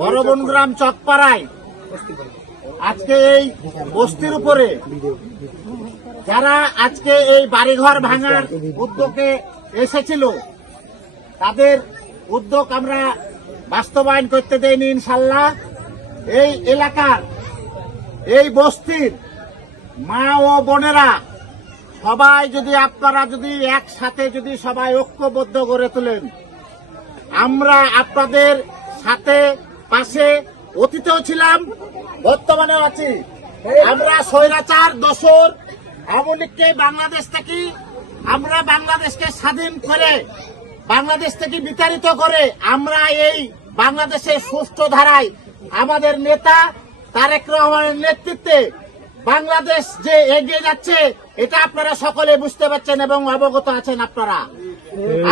বড়বনগ্রাম চকপাড়ায় আজকে এই বস্তির উপরে যারা আজকে এই বাড়িঘর ভাঙার উদ্যোগে এসেছিল তাদের উদ্যোগ আমরা বাস্তবায়ন করতে দেইনি ইনশাল্লাহ। এই এলাকার এই বস্তির মা ও বোনেরা সবাই যদি আপনারা যদি একসাথে যদি সবাই ঐক্যবদ্ধ গড়ে তোলেন, আমরা আপনাদের সাথে পাশে অতীতেও ছিলাম, বর্তমানেও আছি। আমরা স্বৈরাচার দোসর আওয়ামী লীগকে বাংলাদেশ থেকে আমরা বাংলাদেশকে স্বাধীন করে বাংলাদেশ থেকে বিতাড়িত করে আমরা এই বাংলাদেশের সুষ্ঠু ধারায় আমাদের নেতা তারেক রহমানের নেতৃত্বে বাংলাদেশ যে এগিয়ে যাচ্ছে এটা আপনারা সকলে বুঝতে পারছেন এবং অবগত আছেন। আপনারা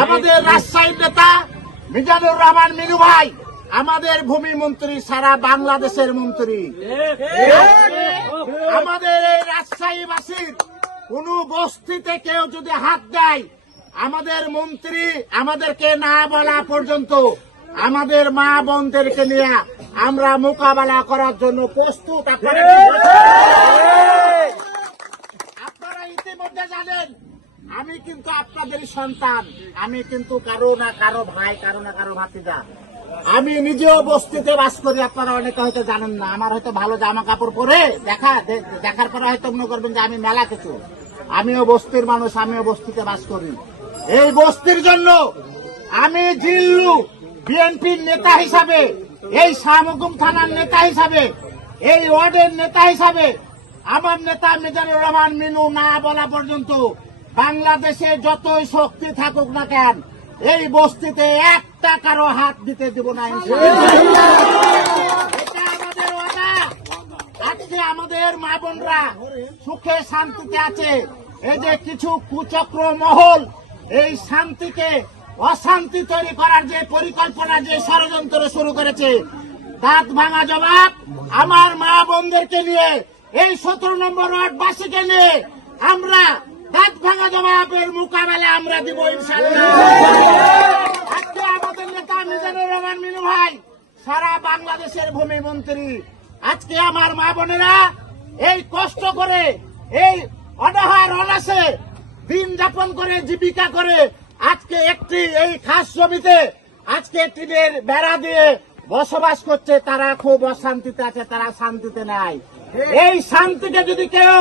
আমাদের রাজশাহীর নেতা মিজানুর রহমান মিনু ভাই আমাদের ভূমি মন্ত্রী, সারা বাংলাদেশের মন্ত্রী। আমাদের এই রাজশাহীবাসীর কোন বস্তিতে কেউ যদি হাত দেয় আমাদের মন্ত্রী আমাদেরকে না বলা পর্যন্ত আমাদের মা বোনদেরকে নিয়ে আমরা মোকাবেলা করার জন্য প্রস্তুত। আপনারা ইতিমধ্যে জানেন আমি কিন্তু আপনাদেরই সন্তান, আমি কিন্তু কারো না কারো ভাই, কারো না কারো ভাতিজা। আমি নিজেও বস্তিতে বাস করি, আপনারা অনেকে হয়তো জানেন না। আমার হয়তো ভালো জামা কাপড় পরে দেখার পরে হয়তো মনে করবেন যে আমি মেলা কিছু। আমিও বস্তির মানুষ, আমিও বস্তিতে বাস করি। এই বস্তির জন্য আমি জিল্লু বিএনপির নেতা হিসাবে, এই শাহমুকুম থানার নেতা হিসাবে, এই ওয়ার্ডের নেতা হিসাবে আমার নেতা মিজানুর রহমান মিনু না বলা পর্যন্ত বাংলাদেশে যতই শক্তি থাকুক না কেন এই বস্তিতে একটা কারো হাত দিতে দেব না। এটা আমাদের ওয়াদা। আজকে আমাদের মা বোনরা সুখে শান্তিতে আছে। এই যে কিছু কুচক্র মহল এই শান্তিকে অশান্তি তৈরি করার যে পরিকল্পনা, যে ষড়যন্ত্র শুরু করেছে, দাঁত ভাঙা জবাব আমার মা বোনদেরকে নিয়ে, এই 17 নম্বর ওয়ার্ডবাসীকে নিয়ে আমরা দাঁত ভাঙা জবাবের মোকাবেলা আমরা দিব ইনশাআল্লাহ। আজকে আমাদের নেতা মিজানুর রহমান মিনু ভাই সারা বাংলাদেশের ভূমি মন্ত্রী। আজকে আমার মা বোনেরা এই কষ্ট করে এই অনাহার অনাসে দিন যাপন করে জীবিকা করে আজকে একটি এই খাস জমিতে আজকে টিনের বেড়া দিয়ে বসবাস করছে। তারা খুব অশান্তিতে আছে, তারা শান্তিতে নাই। এই শান্তিকে যদি কেউ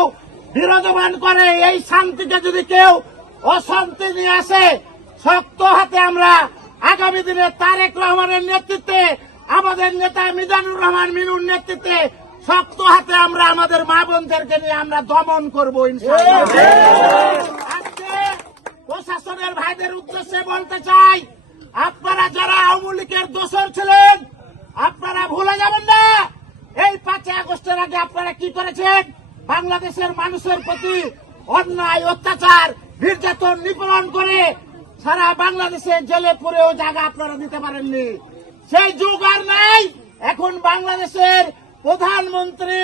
বিরোধমান করে, এই শান্তিকে যদি কেউ অশান্তি নিয়ে আসে, শক্ত হাতে আমরা আগামী দিনে তারেক রহমানের নেতৃত্বে, আমাদের নেতা মিজানুর রহমান মিনুর নেতৃত্বে শক্ত হাতে আমরা আমাদের মা বোনদেরকে নিয়ে আমরা দমন করবো ইনশাআল্লাহ। আজকে প্রশাসনের ভাইদের উদ্দেশ্যে বলতে চাই, আপনারা যারা আওয়ামী লীগের দোসর ছিলেন আপনারা ভুলে যাবেন না এই 5 আগস্টের আগে আপনারা কি করেছেন। বাংলাদেশের মানুষের প্রতি অন্যায় অত্যাচার নির্যাতন নিপীড়ন করে সারা বাংলাদেশে জেলে পুরেও জায়গা আপনারা দিতে পারেননি। সেই যুগ আর নাই। এখন বাংলাদেশের প্রধানমন্ত্রী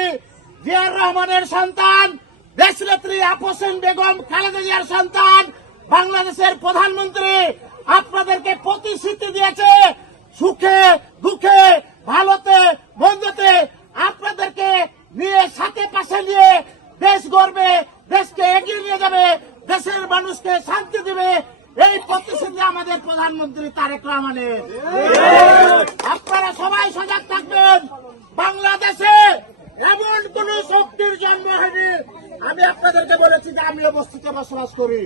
জিয়াউর রহমানের সন্তান, দেশনেত্রী আপসেন বেগম খালেদা জিয়ার সন্তান বাংলাদেশের প্রধানমন্ত্রী আপনাদেরকে প্রতিশ্রুতি দিয়েছে সুখে দুঃখে ভালোতে মন্দতে আপনাদেরকে নিয়ে সাথে পাশে নিয়ে দেশ গড়বে, দেশকে এগিয়ে নিয়ে যাবে, দেশের মানুষকে শান্তি দিবে। এই প্রতিশ্রুতি আমাদের প্রধানমন্ত্রী তারেক রহমানের। আপনারা সবাই সজাগ থাকবেন। বাংলাদেশে এমন কোন শক্তির জন্ম হয়নি। আমি আপনাদেরকে বলেছি যে আমিও বস্তিতে বসবাস করি।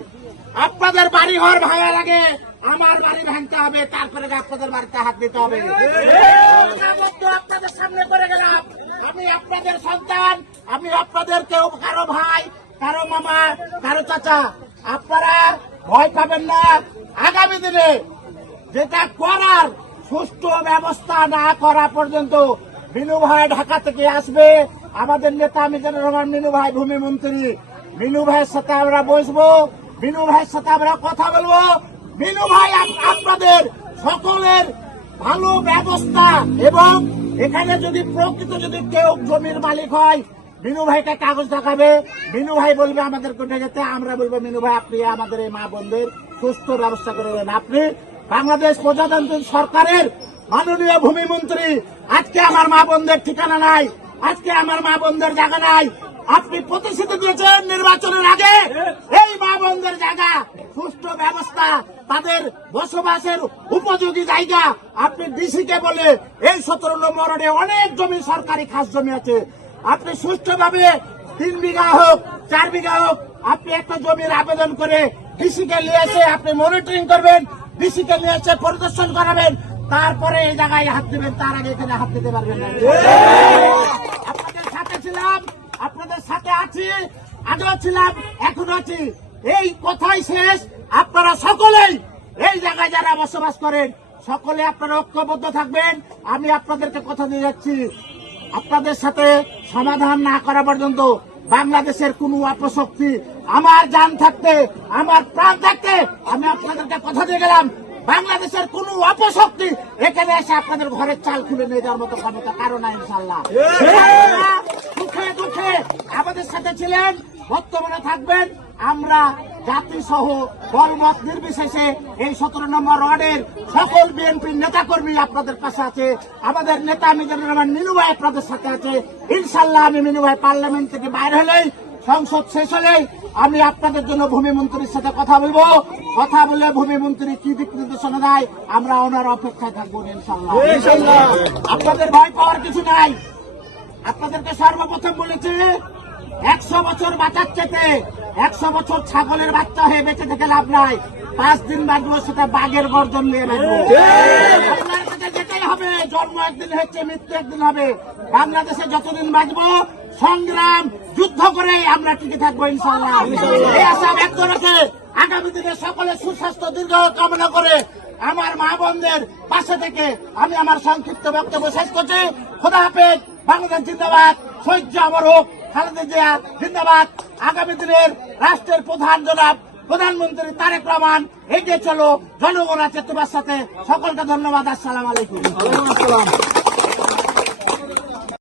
আপনাদের বাড়ি ঘর ভাঙা লাগে, আমার বাড়ি ভাঙতে হবে, তারপরে আপনাদের বাড়িতে হাত দিতে হবে। আপনাদের সামনে করে গেলাম আমি আপনাদের সন্তান, আমি আপনাদের কেউ কারো ভাই, কারো মামা, কারো চাচা। আপনারা ভয় পাবেন না। আগামী দিনে যেটা করার সুষ্ঠু ব্যবস্থা না করা পর্যন্ত মিনু ভাই ঢাকা থেকে আসবে। আমাদের নেতা মিজানুর রহমান মিনু ভাই ভূমি মন্ত্রী, মিনু ভাইয়ের সাথে আমরা বসবো, মিনু ভাইয়ের সাথে আমরা কথা বলবো। মিনু ভাই আপনাদের সকলের ভালো ব্যবস্থা এবং এখানে যদি প্রকৃত যদি কেউ জমির মালিক হয় মিনু ভাইকে কাগজ দেখাবে, মিনু ভাই বলবে আমাদের কোথায় যেতে, আমরা বলবো মিনু ভাই আপনি আমাদের এই মা বোনদের সুস্থ ব্যবস্থা করে দেন। আপনি বাংলাদেশ প্রজাতন্ত্রী সরকারের মাননীয় ভূমিমন্ত্রী, আজকে আমার মা বোনদের ঠিকানা নাই, আজকে আমার মা বোনদের জায়গা নাই। আপনি প্রতিশ্রুতি দিয়েছেন নির্বাচনের আগে এই মা বোনদের জায়গা, সুষ্ঠু ব্যবস্থা, তাদের বসবাসের উপযোগী জায়গা আপনি ডিসি কে বলে এই 17 নম্বর ওয়ার্ডে অনেক জমি সরকারি খাস জমি আছে, আপনি সুষ্ঠুভাবে 3 বিঘা হোক 4 বিঘা হোক আপনি একটা জমির আবেদন করে ডিসি কে নিয়ে এসে আপনি মনিটরিং করবেন, ডিসি কে নিয়ে এসে পরিদর্শন করাবেন, তারপরে এই জায়গায় হাত দিবেন, তার আগে এখানে হাত দিতে পারবেন না। আপনাদের সাথে ছিলাম, আপনাদের সাথে আছি, আগেও ছিলাম, এখনো আছি। এই কথাই শেষ। আপনারা সকলেই এই জায়গায় যারা বসবাস করেন সকলে আপনারা ঐক্যবদ্ধ থাকবেন। আমি আপনাদেরকে কথা দিয়ে যাচ্ছি, আপনাদের সাথে সমাধান না করা পর্যন্ত বাংলাদেশের কোন অপশক্তি, আমার জান থাকতে আমার প্রাণ থাকতে আমি আপনাদেরকে কথা দিয়ে গেলাম, বাংলাদেশের কোন অপশক্তি এখানে এসে আপনাদের ঘরের চাল খুলে নিয়ে যাওয়ার মতো ক্ষমতা কারো না ইনশাল্লাহ। সুখে দুঃখে আমাদের সাথে ছিলেন, বর্তমানে থাকবেন। আমরা জাতি সহ দলমত নির্বিশেষে এই 17 নম্বর ওয়ার্ডের সকল বিএনপির নেতা কর্মী আপনাদের পাশে আছে। আমাদের নেতা মিজানুর রহমান মিনু ভাই আপনাদের সাথে আছে ইনশাল্লাহ। আমি মিনু ভাই পার্লামেন্ট থেকে বাইরে হলেই, সংসদ শেষ হলেই আমি আপনাদের জন্য ভূমিমন্ত্রীর সাথে কথা বলবো, কথা বলে ভূমিমন্ত্রী কি দিক নির্দেশনা দেয় আমরা ওনার অপেক্ষায় থাকবো ইনশাল্লাহ। আপনাদের ভয় পাওয়ার কিছু নাই। আপনাদেরকে সর্বপ্রথম বলেছি 100 বছর বাঁচার চেতে 100 বছর ছাগলের বাচ্চা হয়ে বেঁচে থেকে লাভ নাই। 5 দিন বাঁচবো, সেটা বাঘের গর্জন নিয়ে বাঁচবো। আপনার কাছে যেটাই হবে, জন্ম একদিন হচ্ছে, মৃত্যু একদিন হবে। বাংলাদেশে যতদিন বাঁচবো সংগ্রাম যুদ্ধ করে আমরা টিকে থাকবো ইনশাল্লাহ। এই আশা ব্যক্ত রেখে আগামী দিনে সকলের সুস্বাস্থ্য দীর্ঘ কামনা করে আমার মা বোনদের পাশে থেকে আমি আমার সংক্ষিপ্ত বক্তব্য শেষ করছি। খোদা হাফেজ। বাংলাদেশ জিন্দাবাদ। শহীদ অমর হোক। খালেদা জিয়া জিন্দাবাদ। আগামী দিনের রাষ্ট্রের প্রধান জনাব প্রধানমন্ত্রী তারেক রহমান, এগিয়ে চলো, জনগণ আছে তোমার সাথে। সকলকে ধন্যবাদ। আসসালামু আলাইকুম।